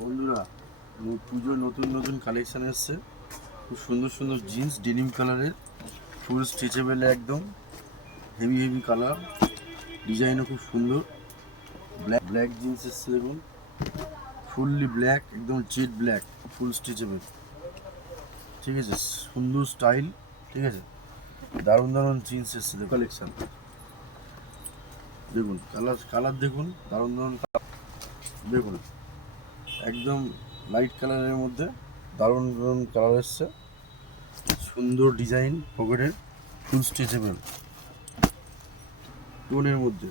বন্ধুরা, পুজোর নতুন নতুন কালেকশান এসছে। খুব সুন্দর সুন্দর জিন্স ডেনিম কালারের, ফুল স্ট্রেচেবল, একদম হেভি হেভি কালার, ডিজাইনও খুব সুন্দর। ব্ল্যাক ব্ল্যাক জিন্স এসছে, দেখুন ফুললি ব্ল্যাক, একদম জেড ব্ল্যাক, ফুল স্ট্রেচেবল, ঠিক আছে, সুন্দর স্টাইল, ঠিক আছে, দারুণ দারুণ জিন্স এসছে। দেখুন কালেকশান, দেখুন কালার কালার দেখুন, দারুণ দারুণ কালার দেখুন, একদম লাইট কালারের মধ্যে দারুণ দারুণ কালার এসছে, সুন্দর ডিজাইন পকেটের, ফুল স্ট্রেচেবল, টোনের মধ্যে,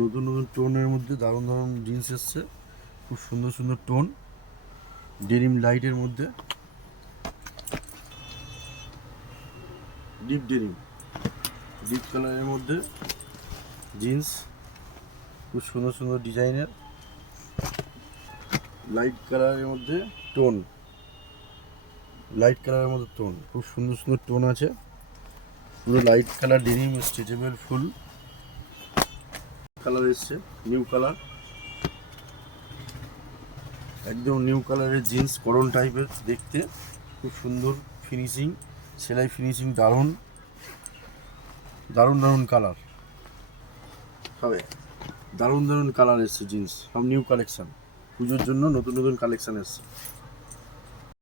নতুন নতুন টোনের মধ্যে দারুণ দারুণ জিন্স এসছে, খুব সুন্দর সুন্দর টোন, ডেনিম লাইটের মধ্যে, ডিপ ডেনিম, ডিপ কালারের মধ্যে জিন্স, খুব সুন্দর সুন্দর ডিজাইনের, লাইট কালারের মধ্যে টোন, লাইট কালারের মধ্যে টোন, খুব সুন্দর সুন্দর টোন আছে, পুরো light colour denim stretchable, full colour এসছে, নিউ কালার, একদম নিউ কালারের জিন্স, করন টাইপের দেখতে, খুব সুন্দর ফিনিশিং, সেলাই ফিনিশিং দারুণ, দারুণ দারুণ কালার হবে, দারুণ দারুণ কালার এসছে জিন্স, সব নিউ কালেকশান, পুজোর জন্য নতুন নতুন কালেকশান এসছে।